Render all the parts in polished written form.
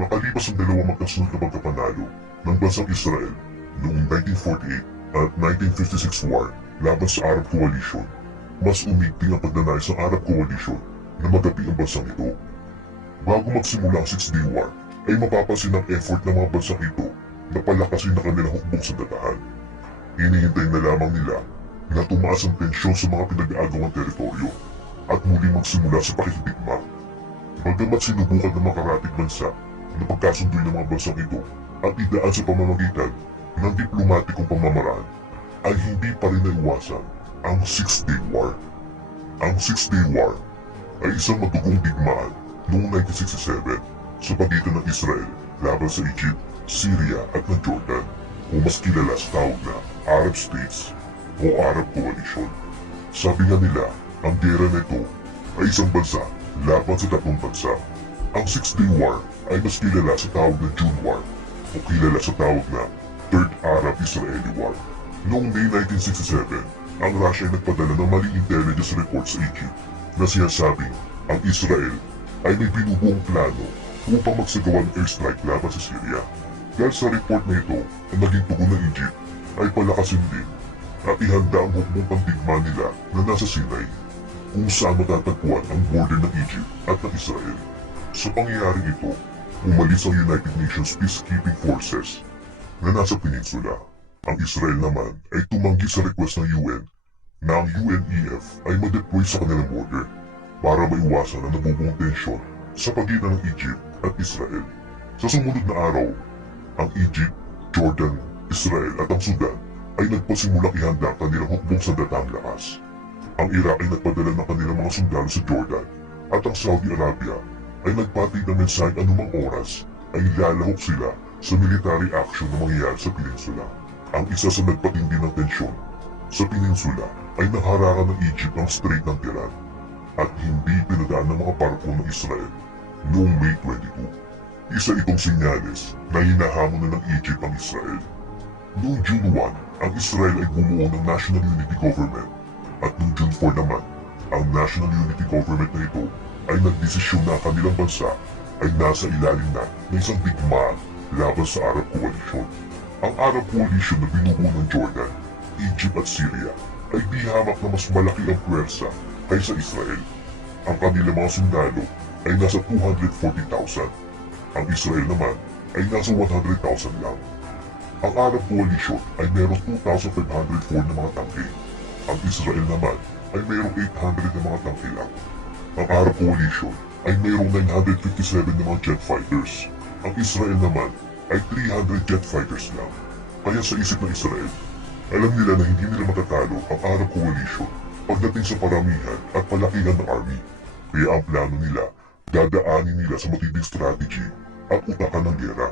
Makalipas ang dalawang magkasunod na pagkapanalo ng bansang Israel noong 1948 at 1956 war laban sa Arab Coalition, mas umigting ang pagnanais ng Arab Coalition na magapi ang bansang ito. Bago magsimula ang Six-Day War, ay mapapansin ang effort ng mga bansang ito na palakasin na kanilang hukbong sandatahan. Hinihintay na lamang nila na tumaas ang tensyon sa mga pinag-aagawang teritoryo at muli magsimula sa pakikipigma. Bagamat sinubukan ng mga karatig bansa na pagkasunduin ng mga bansang ito at idaan sa pamamagitan ng diplomatikong pamamaraan, ay hindi pa rin naiwasan ang Six-Day War. Ang Six-Day War ay isang madugong digmaan noong 1967 sa pagitan ng Israel laban sa Egypt, Syria at ng Jordan, o mas kilala sa tawag na Arab States o Arab Coalition. Sabi nga nila, ang gera nito ay isang bansa laban sa tatlong bansa. Ang Six-Day War ay mas kilala sa tawag na June War o kilala sa tawag na Third Arab-Israeli War. Noong May 1967, ang Russia ay nagpadala ng maling intelligence report sa Egypt na sinasabing ang Israel ay may binubuong plano upang magsagawa ng airstrike laban sa Syria. Dahil sa report na ito, ang naging tugon ng Egypt ay palakasin din at ihanda ang hukbong pandigma nila na nasa Sinai, kung saan matatagpuan ang border ng Egypt at ng Israel. Sa pangyayaring ito, umalis ang United Nations Peacekeeping Forces na nasa peninsula. Ang Israel naman ay tumanggi sa request ng UN na ang UNEF ay ma-deploy sa kanilang border para maiwasan ang nabubuong tensyon sa pagitan ng Egypt at Israel. Sa sumunod na araw, ang Egypt, Jordan, Israel at ang Sudan ay nagpasimulang ihanda ang kanilang hukbong sandatahang lakas. Ang Iraq ay nagpadala ng kanilang mga sundalo sa Jordan at ang Saudi Arabia ay nagpatig ng mensaheng anumang oras ay lalahok sila sa military action na mangyayari sa peninsula. Ang isa sa nagpatindi ng tensyon sa peninsula ay naharangan ng Egypt ang Strait ng Tiran at hindi pinadaan ng mga barko ng Israel noong May 22. Isa itong senyales na hinahamon na ng Egypt ang Israel. Noong June 1, ang Israel ay bumuo ng National Unity Government at noong June 4 naman, ang National Unity Government na ito ay nagdesisyon na ang kanilang bansa ay nasa ilalim na ng isang digmaan laban sa Arab Coalition. Ang Arab Coalition na binubuo ng Jordan, Egypt at Syria ay di hamak na mas malaki ang puwersa kaysa Israel. Ang kanilang mga sundalo ay nasa 240,000. Ang Israel naman ay nasa 100,000 lang. Ang Arab Coalition ay mayroong 2,504 na mga tangke. Ang Israel naman ay mayroong 800 na mga tangke lang. Ang Arab Coalition ay mayroong 957 na mga jet fighters. Ang Israel naman ay 300 jet fighters lang. Kaya sa isip ng Israel, alam nila na hindi nila matatalo ang Arab Coalition pagdating sa paramihan at palakihan ng army. Kaya ang plano nila, dadaanin nila sa matinding strategy at utakan ng gera.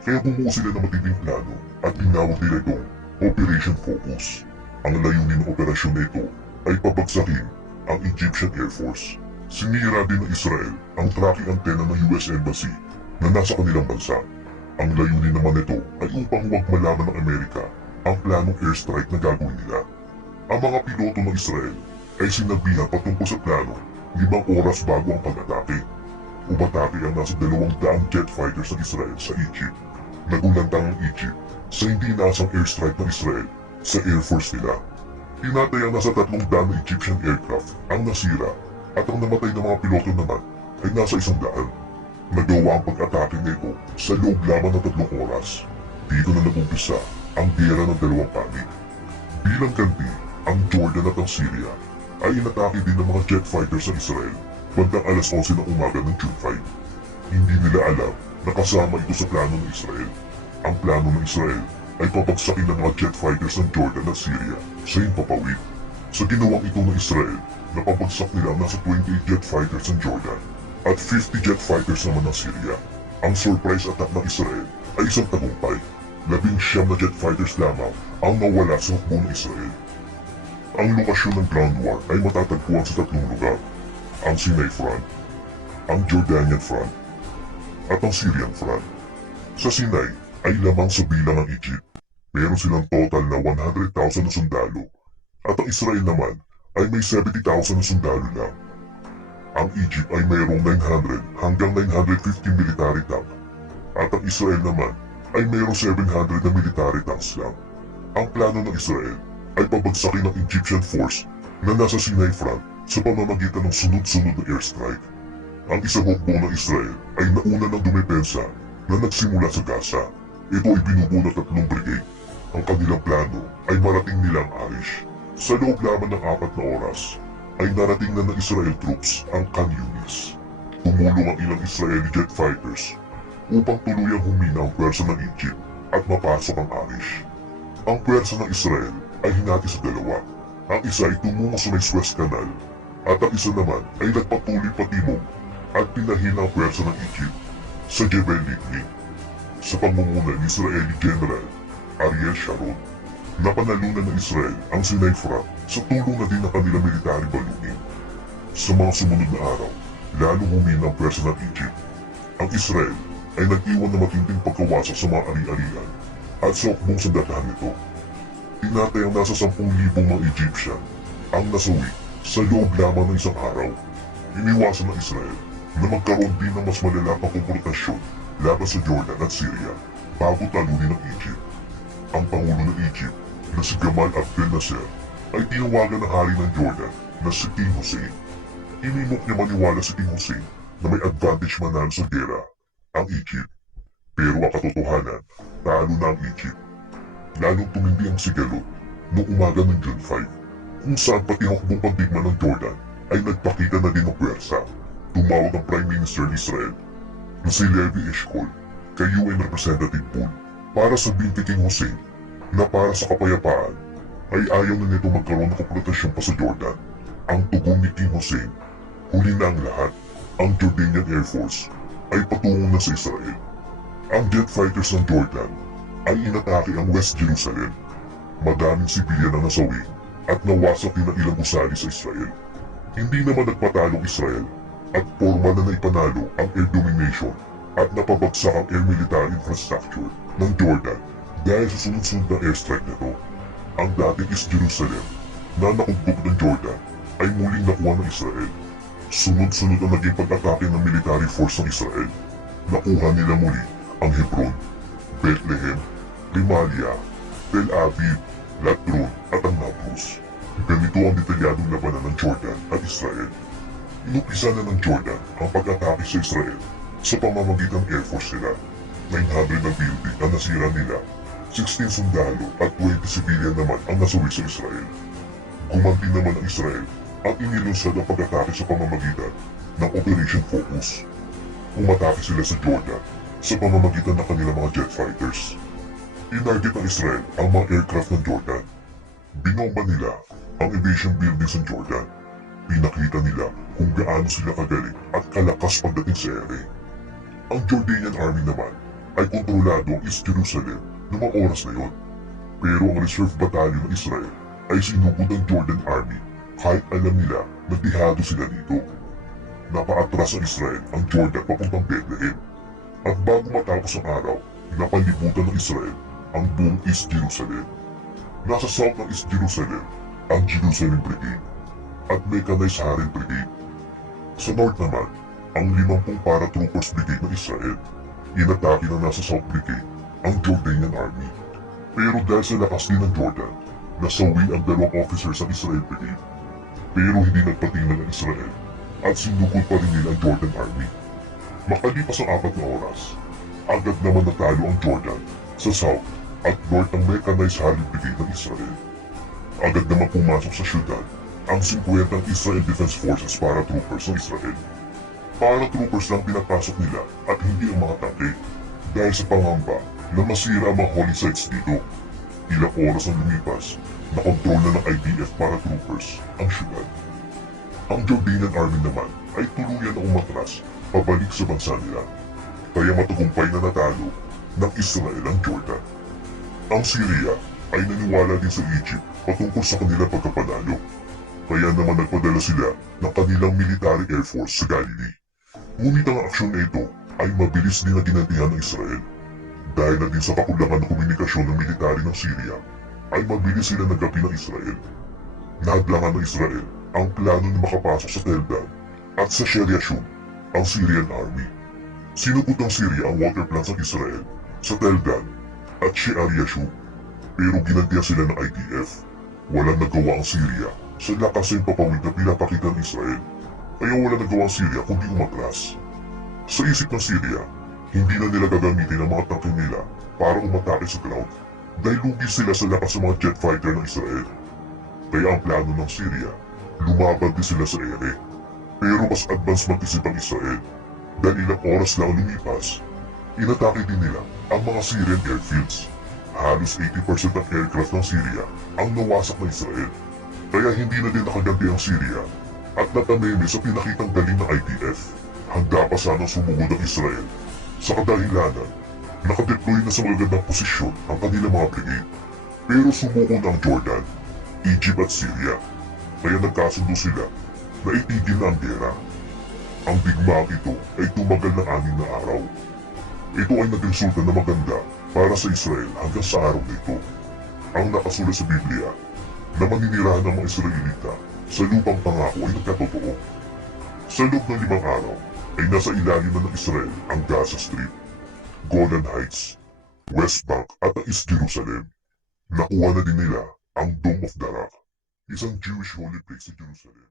Kaya bumuo sila ng matinding plano at tinawag nila itong Operation Focus. Ang layunin ng operasyon na ito ay pabagsakin ang Egyptian Air Force. Sinira din ng Israel ang tracking antenna ng US Embassy na nasa kanilang bansa. Ang layunin naman nito ay upang huwag malaman ng Amerika ang planong airstrike na gagawin nila. Ang mga piloto ng Israel ay sinabihan patungkol sa plano 5 oras bago ang pag-atake. Umatake ang nasa 200 jet fighters ng Israel sa Egypt. Nagulantang ang Egypt sa hindi inaasang airstrike ng Israel sa Air Force nila. Pinatay ang nasa 300 na Egyptian aircraft ang nasira at ang namatay ng mga piloto naman ay nasa 100. Nagawa ang pag-atake nito sa loob lamang ng 3 oras. Dito na nag-umpisa ang gera ng dalawang panig. Bilang ganti, ang Jordan at ang Syria ay inatake din ng mga jet fighters sa Israel bandang alas 11 ng umaga ng June 5. Hindi nila alam na kasama ito sa plano ng Israel. Ang plano ng Israel ay papagsakin ng mga jet fighters ng Jordan at Syria sa himpapawid. Sa ginawang ito ng Israel, napapagsak nila ang nasa 28 jet fighters ng Jordan at 50 jet fighters naman ng Syria. Ang surprise attack ng Israel ay isang tagumpay. 19 na jet fighters lamang ang nawala sa hukbo ng Israel. Ang lokasyon ng ground war ay matatagpuan sa 3 lugar: ang Sinai Front, ang Jordanian Front, at ang Syrian Front. Sa Sinai ay lamang sa bilang ng Egypt. Meron silang total na 100,000 na sundalo, at ang Israel naman ay may 70,000 na sundalo lang. Ang Egypt ay mayroong 900 hanggang 950 military tank At ang Israel naman ay mayroong 700 na military tanks lang. Ang plano ng Israel ay pabagsakin ng Egyptian force na nasa Sinai front sa pamamagitan ng sunod-sunod na airstrike. Ang isang hukbo ng Israel ay nauna ng dumepensa na nagsimula sa Gaza. Ito ay binubuo ng 3 brigade. Ang kanilang plano ay marating nilang Arish. Sa loob lamang ng 4 na oras ay narating na ng Israel troops ang Khan Yunis. Tumulong ang ilang Israeli jet fighters upang tuluyang humina ang pwersa ng Egypt at mapasok ang Arish. Ang pwersa ng Israel ay hinati sa dalawa. Ang isa ay tumungo sa may Suez Canal at ang isa naman ay nagpatuloy patimog at pinahina ang pwersa ng Egypt sa Jebel Litni. Sa pangunguna ni Israeli General Ariel Sharon, napanalunan ng Israel ang Sinai Front sa tulong na din ng kanilang military balunin. Sa mga sumunod na araw, lalong humina ang pwersa ng Egypt. Ang Israel ay nag-iwan ng matinding pagkawasak sa mga ari-arian at sa hukbong sandatahan nito. Tinatay ang nasa 10,000 mga Egyptian ang nasawi sa loob lamang ng isang araw. Iniwasan ng Israel na magkaroon din ng mas malala pang konfrontasyon laban sa Jordan at Syria bago talunin ng Egypt. Ang Pangulo ng Egypt na si Gamal Abdel Nasser ay tinawagan ng hari ng Jordan na si King Hussein. Inimok niya maniwala si King Hussein na may advantage manalo sa gera ang Egypt. Pero ang katotohanan, talo na ang Egypt. Lalong tumindi ang sigalot noong umaga ng June 5, kung saan pati ang hukbong pandigma ng Jordan ay nagpakita na din ng puwersa. Tumawag ang Prime Minister ng Israel na si Levi Eshkol kay UN Representative Poole para sabihin kay King Hussein na para sa kapayapaan ay ayaw na nito magkaroon ng konfrontasyon pa sa Jordan. Ang tugon ni King Hussein, huli na ang lahat. Ang Jordanian Air Force ay patungo na sa Israel. Ang jet fighters ng Jordan ay inatake ang West Jerusalem. Madaming sibilyan ang nasawi at nawasak din ang ilang gusali sa Israel. Hindi naman nagpatalong Israel at formal na naipanalo ang air domination at napabagsak ang air military infrastructure ng Jordan dahil sa sunod-sunod na airstrike nito. Ang dating East Jerusalem na nakumbog ng Jordan ay muling nakuha ng Israel. Sunod-sunod ang naging pag-atake ng military force ng Israel. Nakuha nila muli ang Hebron, Bethlehem, Rimalia, Tel Aviv, Latron at ang Nablus. Ganito ang detalyadong labanan ng Jordan at Israel. Inumpisa na ng Jordan ang pag-atake sa Israel sa pamamagitan ng Air Force nila. 900 na building ang nasira nila, 16 sundalo at 20 civilian naman ang nasawi sa Israel. Gumanti naman ang Israel at inilunsad ang pag-atake sa pamamagitan ng Operation Focus. Umatake sila sa Jordan sa pamamagitan ng kanilang mga jet fighters. Inarget ng Israel ang mga aircraft ng Jordan. Binomba nila ang aviation buildings ng Jordan. Pinakita nila kung gaano sila kagaling at kalakas pagdating sa ere. Ang Jordanian Army naman ay kontrolado ang East Jerusalem noong mga oras na yon. Pero ang Reserve Battalion ng Israel ay sinugod ng Jordan Army kahit alam nila na dihado sila dito. Napaatras ang Israel ang Jordan papuntang Bethlehem. At bago matapos ang araw, napalibutan ng Israel ang buong East Jerusalem. Nasa south ng East Jerusalem ang Jerusalem Brigade at Mechanized Harem Brigade. Sa north naman, ang 50 paratroopers brigade ng Israel. Inatake na nasa South Brigade ang Jordanian Army. Pero dahil sa lakas din ng Jordan, nasawi ang 2 officers ng Israel Brigade. Pero hindi nagpatingnan ng Israel at sinugod pa rin nila ang Jordan Army. Makalipas ang 4 na oras, agad naman natalo ang Jordan sa South at North ng Mechanized Harem Brigade ng Israel. Agad naman pumasok sa syudad ang 50 Israel Defense Forces paratroopers ng Israel. Paratroopers lang pinapasok nila at hindi ang mga tanke dahil sa pangamba na masira ang mga holy sites dito. Ilang oras ang lumipas, nakontrol na ng IDF paratroopers ang syudad. Ang Jordanian Army naman ay tuluyan na umatras pabalik sa bansa nila, kaya matagumpay na natalo ng Israel ang Jordan. Ang Syria ay naniwala din sa Egypt patungkol sa kanilang pagkapanalo, kaya naman nagpadala sila ng kanilang military air force sa Galilee. Ngunit ang aksyon na ito ay mabilis din na ginantihan ng Israel. Dahil na din sa kakulangan ng komunikasyon ng military ng Syria, ay mabilis sila nagapi ng Israel. Nahadlangan ng Israel ang plano na makapasok sa Tel Dan at sa Sheriashun, ang Syrian Army. Sinubot ng Syria ang water plants ng Israel sa Tel Dan at She'ar Yashub, pero ginantihan sila ng IDF. Walang nagawa ang Syria sa lakas ng papawid na pinapakita ng Israel, kaya walang nagawa ang Syria kundi umatras. Sa isip ng Syria, hindi na nila gagamitin ang mga tangke nila para umatake sa ground dahil lugi sila sa lakas ng mga jet fighter ng Israel. Kaya ang plano ng Syria, lumaban din sila sa ere. Pero mas advance mag-isip ang Israel dahil ilang oras lang lumipas, inatake din nila ang mga Syrian airfields. Halos 80% ng aircraft ng Syria ang nawasak ng Israel. Kaya hindi na din nakaganti ang Syria at natameme sa pinakitang galing ng IDF. Handa pa sanang sumugod ang Israel sa kadahilanan, nakadeploy na sa magagandang posisyon ang kanilang mga brigade. Pero sumuko na ang Jordan, Egypt at Syria, kaya nagkasundo sila na itigil na ang gera. Ang digmaan ito ay tumagal ng 6 na araw. Ito ay nagresulta na maganda para sa Israel hanggang sa araw na ito. Ang nakasulat sa Biblia na maninirahan ng mga Israelita sa lupang pangako ay nagkatotoo. Sa loob ng 5 araw ay nasa ilalim na ng Israel ang Gaza Strip, Golan Heights, West Bank at ang East Jerusalem. Nakuha na din nila ang Dome of the Rock, isang Jewish holy place sa Jerusalem.